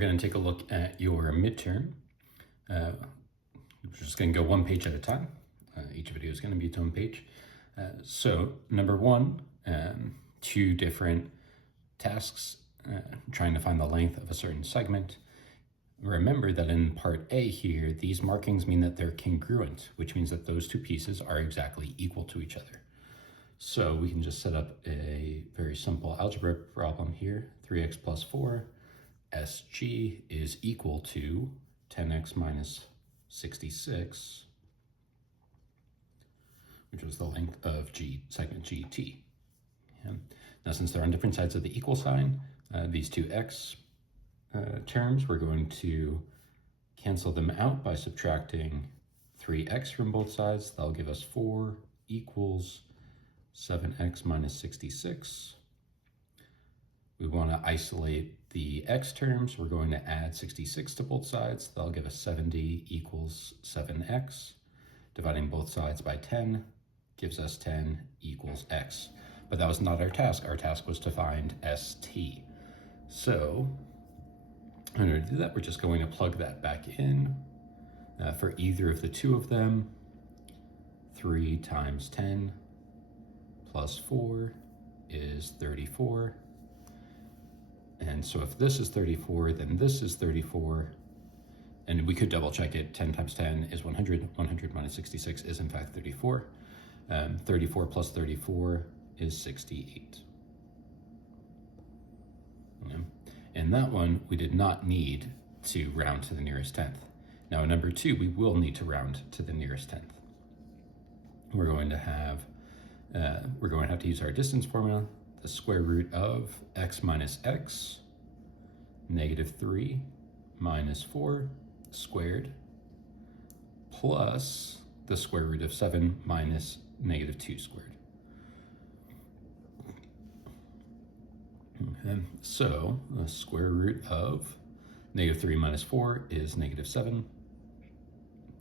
going to take a look at your midterm. We're just going to go one page at a time. Each video is going to be its own page. So number one, two different tasks trying to find the length of a certain segment. Remember that in part A here, these markings mean that they're congruent, which means that those two pieces are exactly equal to each other. So we can just set up a very simple algebra problem here. 3x plus 4, SG is equal to 10x minus 66, which was the length of segment GT. Yeah. Now, since they're on different sides of the equal sign, these two x terms, we're going to cancel them out by subtracting 3x from both sides. That'll give us 4 equals 7x minus 66. We want to isolate the x terms. We're going to add 66 to both sides. That'll give us 70 equals 7x. Dividing both sides by 10 gives us 10 equals x. But that was not our task. Our task was to find ST. So in order to do that, we're just going to plug that back in. For either of the two of them, 3 times 10 plus 4 is 34. And so if this is 34, then this is 34. And we could double check it. 10 times 10 is 100. 100 minus 66 is in fact 34. 34 plus 34 is 68. Yeah. In that one, we did not need to round to the nearest tenth. Now in number 2, we will need to round to the nearest tenth. We're going to have to use our distance formula. The square root of x minus x, negative 3 minus 4 squared, plus the square root of 7 minus negative 2 squared. Okay, so the square root of negative 3 minus 4 is negative 7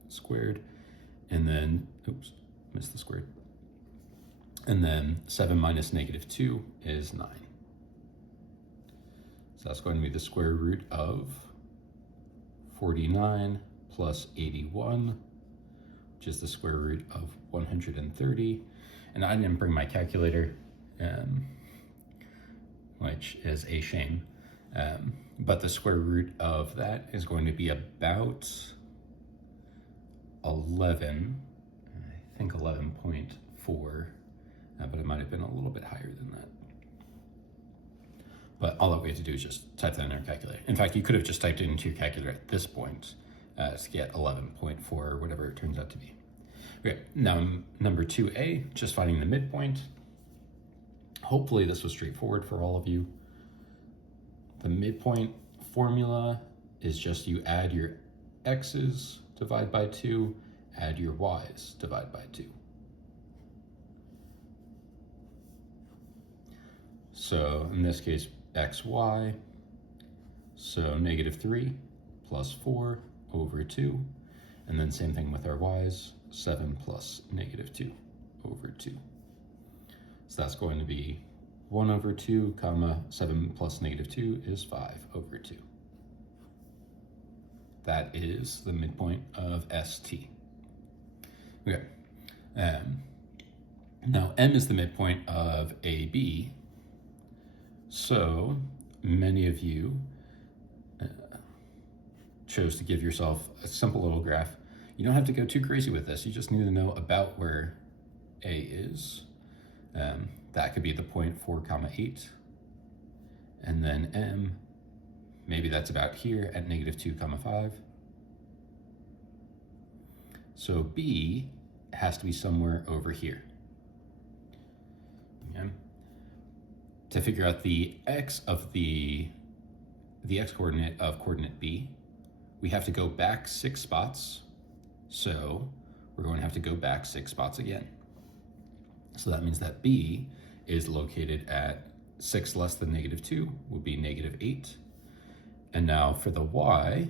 squared, and then, oops, missed the squared. And then 7 minus negative 2 is 9. So that's going to be the square root of 49 plus 81, which is the square root of 130. And I didn't bring my calculator, which is a shame. But the square root of that is going to be about 11, I think 11.4. But it might have been a little bit higher than that. But all that we have to do is just type that in our calculator. In fact, you could have just typed it into your calculator at this point to get 11.4 or whatever it turns out to be. Okay, now number 2a, just finding the midpoint. Hopefully this was straightforward for all of you. The midpoint formula is just you add your x's, divide by 2, add your y's, divide by 2. So in this case, xy, so negative 3 plus 4 over 2, and then same thing with our y's, 7 plus negative 2 over 2. So that's going to be 1 over 2, comma, 7 plus negative 2 is 5 over 2. That is the midpoint of ST. Okay, now M is the midpoint of AB. So many of you chose to give yourself a simple little graph. You don't have to go too crazy with this. You just need to know about where A is. That could be the point 4, 8. And then M, maybe that's about here at negative 2, 5. So B has to be somewhere over here. Okay. To figure out the x of the x coordinate of coordinate B, we have to go back 6 spots. So we're going to have to go back 6 spots again. So that means that B is located at 6 less than negative 2 would be negative 8. And now for the y,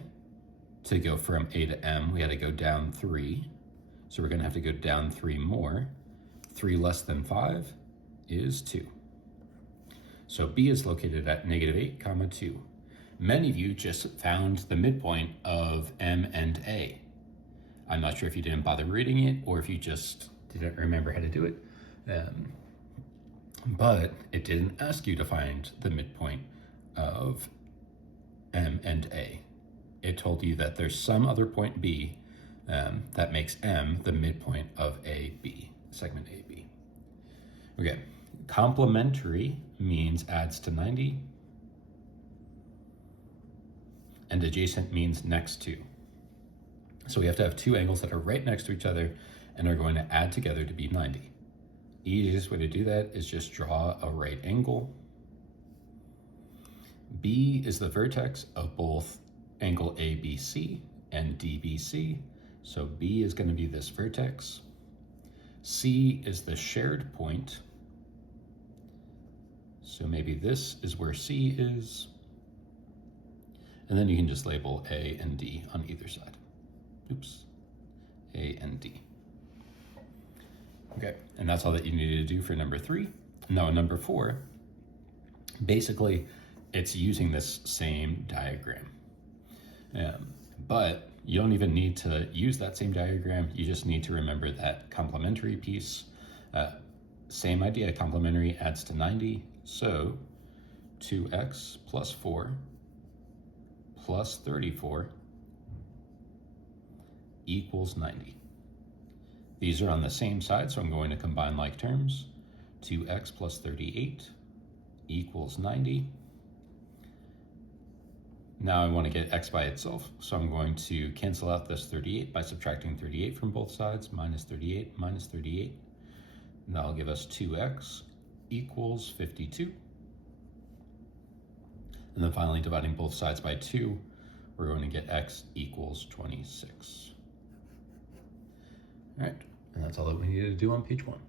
to go from A to M, we had to go down 3. So we're going to have to go down 3 more. 3 less than 5 is 2. So B is located at negative 8, 2. Many of you just found the midpoint of M and A. I'm not sure if you didn't bother reading it or if you just didn't remember how to do it. But it didn't ask you to find the midpoint of M and A. It told you that there's some other point B that makes M the midpoint of AB, segment AB. Okay, complementary means adds to 90, and adjacent means next to. So we have to have two angles that are right next to each other and are going to add together to be 90. The easiest way to do that is just draw a right angle. B is the vertex of both angle ABC and DBC. So B is going to be this vertex. C is the shared point. So maybe this is where C is. And then you can just label A and D on either side. Oops, A and D. Okay, and that's all that you needed to do for number 3. Now in number 4, basically it's using this same diagram. But you don't even need to use that same diagram. You just need to remember that complementary piece. Same idea, complementary adds to 90. So 2x plus 4 plus 34 equals 90. These are on the same side, so I'm going to combine like terms. 2x plus 38 equals 90. Now I want to get x by itself, so I'm going to cancel out this 38 by subtracting 38 from both sides, minus 38 minus 38. And that'll give us 2x equals 52. And then finally dividing both sides by 2, we're going to get x equals 26. All right, and that's all that we needed to do on page 1.